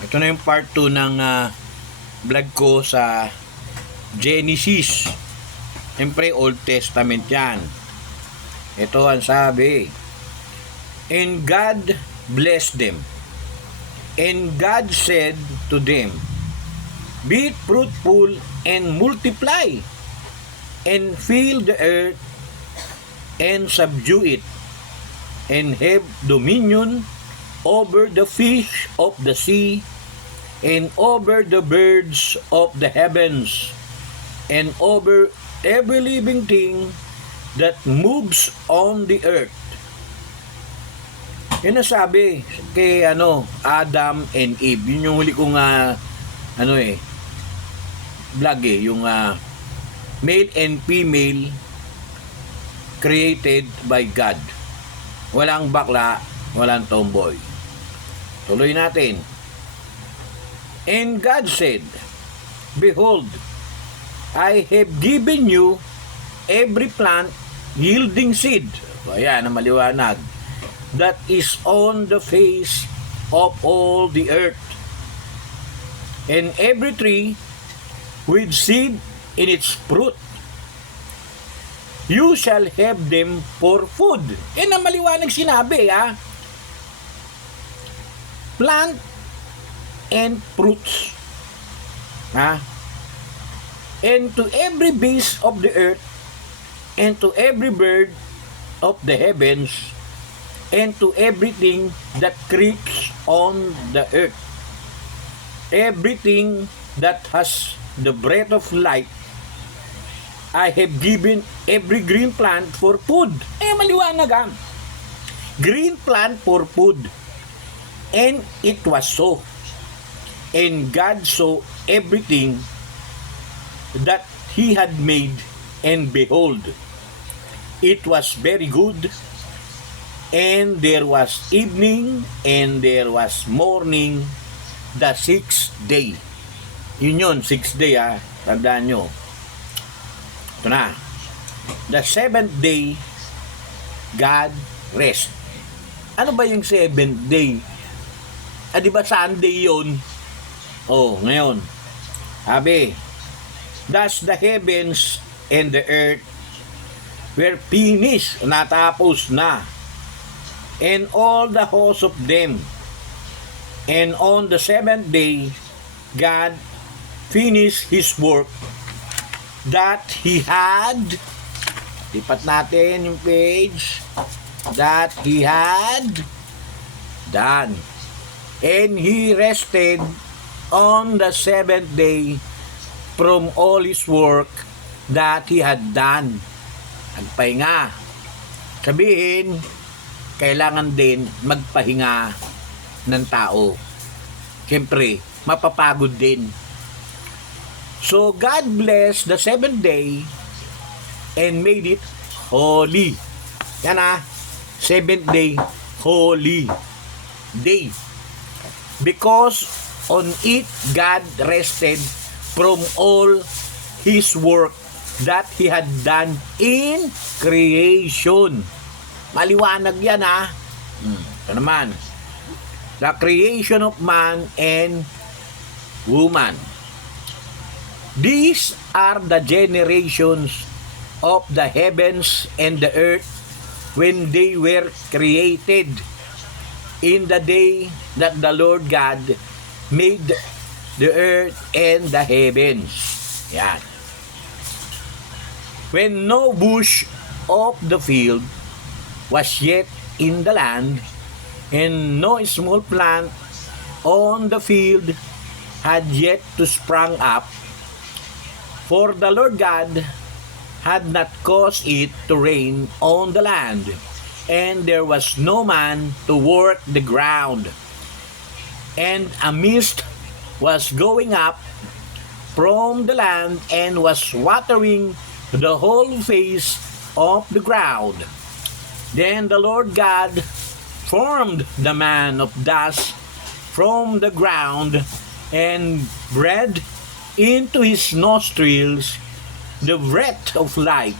Ito na yung part 2 ng vlog ko sa Genesis. Siyempre, Old Testament yan. Ito ang sabi. And God blessed them. And God said to them, be fruitful and multiply, and fill the earth, and subdue it, and have dominion over the fish of the sea, and over the birds of the heavens, and over every living thing that moves on the earth. Yun ang sabi kay Adam and Eve. Yun yung huli kong vlog yung male and female created by God. Walang bakla, walang tomboy. Tuloy natin. And God said, behold, I have given you every plant yielding seed. Ayan, ang maliwanag. That is on the face of all the earth. And every tree with seed in its fruit. You shall have them for food. Yan ang maliwanag sinabi, Plant and fruits. And to every beast of the earth, and to every bird of the heavens, and to everything that creeps on the earth, everything that has the breath of life, I have given every green plant for food. Maliwanag Green plant for food. And it was so. And God saw everything that He had made, and behold, it was very good. And there was evening, and there was morning, the sixth day. Yun, sixth day, tandaan nyo. Ito na. The seventh day, God rest. Ano ba yung seventh day? Di ba Sunday yun? Ngayon. Sabi, thus the heavens and the earth were finished, natapos na, and all the hosts of them. And on the seventh day, God finished His work that He had, lipat natin yung page, that He had done. And He rested on the seventh day from all His work that He had done. Nagpahinga. Sabihin, kailangan din magpahinga ng tao. Siyempre, mapapagod din. So, God blessed the seventh day and made it holy. Yan seventh day, holy day. Because on it, God rested from all His work that He had done in creation. Maliwanag yan Ito naman. The creation of man and woman. These are the generations of the heavens and the earth when they were created in the day that the Lord God made the earth and the heavens. Yan. When no bush of the field was yet in the land, and no small plant on the field had yet to sprang up, for the Lord God had not caused it to rain on the land, and there was no man to work the ground. And a mist was going up from the land, and was watering the whole face of the ground. Then the Lord God formed the man of dust from the ground, and breathed into his nostrils the breath of life,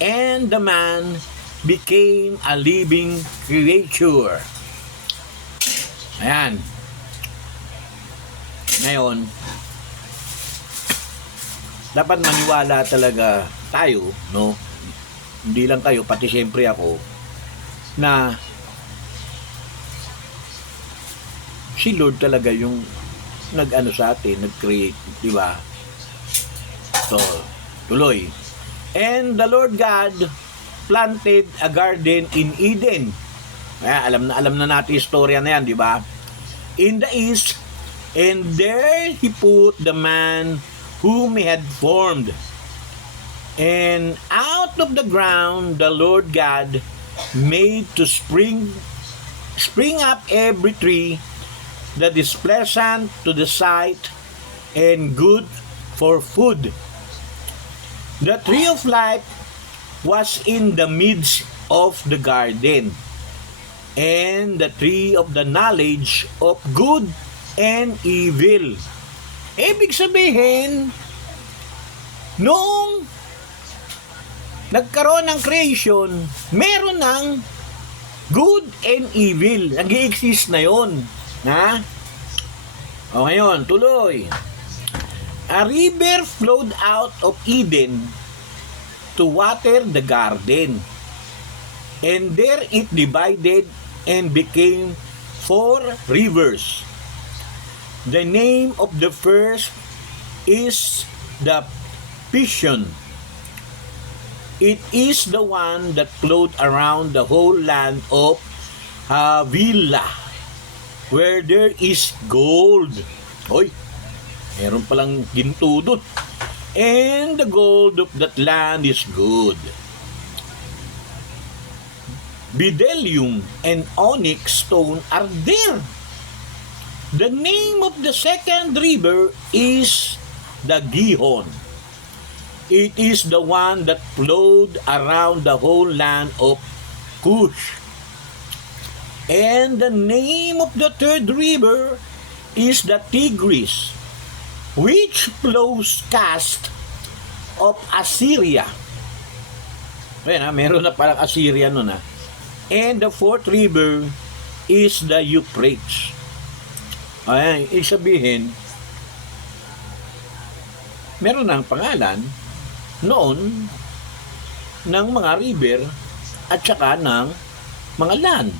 and the man became a living creature. Ayan. Ngayon, dapat maniwala talaga tayo, no? Hindi lang kayo, pati siyempre ako, na si Lord talaga yung nag-ano sa atin, nag-create, di ba? So, tuloy. And the Lord God planted a garden in Eden. Alam na natin yung storya na yan, di ba? In the east, and there he put the man whom he had formed. And out of the ground the Lord God made to spring up every tree that is pleasant to the sight and good for food. The tree of life was in the midst of the garden, and the tree of the knowledge of good and evil. Ibig sabihin, noong nagkaroon ng creation, meron ng good and evil. Nag-i-exist na yon. Ha? O ngayon, tuloy. A river flowed out of Eden to water the garden. And there it divided and became 4 rivers. The name of the first is the Pishon. It is the one that flowed around the whole land of Havilah, where there is gold. Hoy, meron palang ginto doon. And the gold of that land is good. Bdellium and onyx stone are there. The name of the second river is the Gihon. It is the one that flowed around the whole land of Cush. And the name of the third river is the Tigris, which flows cast of Assyria. Ayan, meron na parang Assyria nun. And the fourth river is the Euphrates. Ayan, isabihin, meron ng pangalan noon ng mga river at saka ng mga land.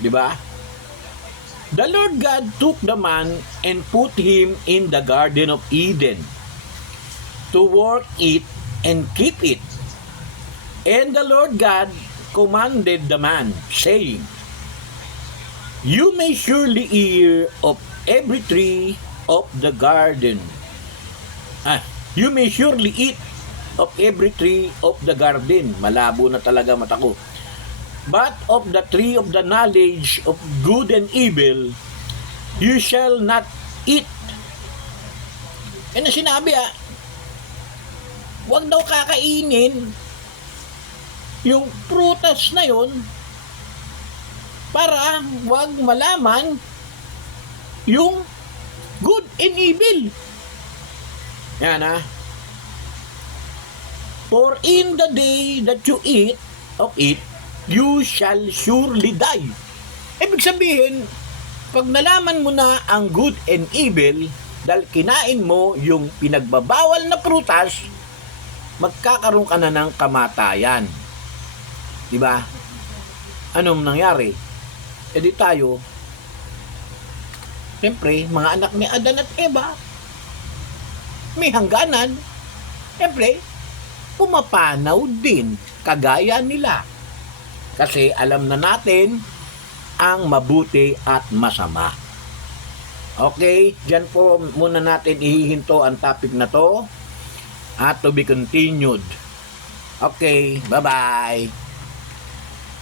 Di ba? The Lord God took the man and put him in the Garden of Eden to work it and keep it. And the Lord God commanded the man, saying, You may surely eat of every tree of the garden. You may surely eat of every tree of the garden. Malabo na talaga mata ko. But of the tree of the knowledge of good and evil, you shall not eat. Na sinabi wag daw kakainin yung prutas na yon para wag malaman yung good and evil. Yan For in the day that you eat of it, you shall surely die. Ibig sabihin, pag nalaman mo na ang good and evil, dahil kinain mo yung pinagbabawal na prutas, magkakaroon ka na ng kamatayan. Diba? Anong nangyari? E di tayo, siyempre, mga anak ni Adan at Eva, may hangganan. Siyempre, pumapanaw din kagaya nila. Kasi alam na natin ang mabuti at masama. Okay, dyan po muna natin ihihinto ang topic na to. At to be continued. Okay, bye-bye.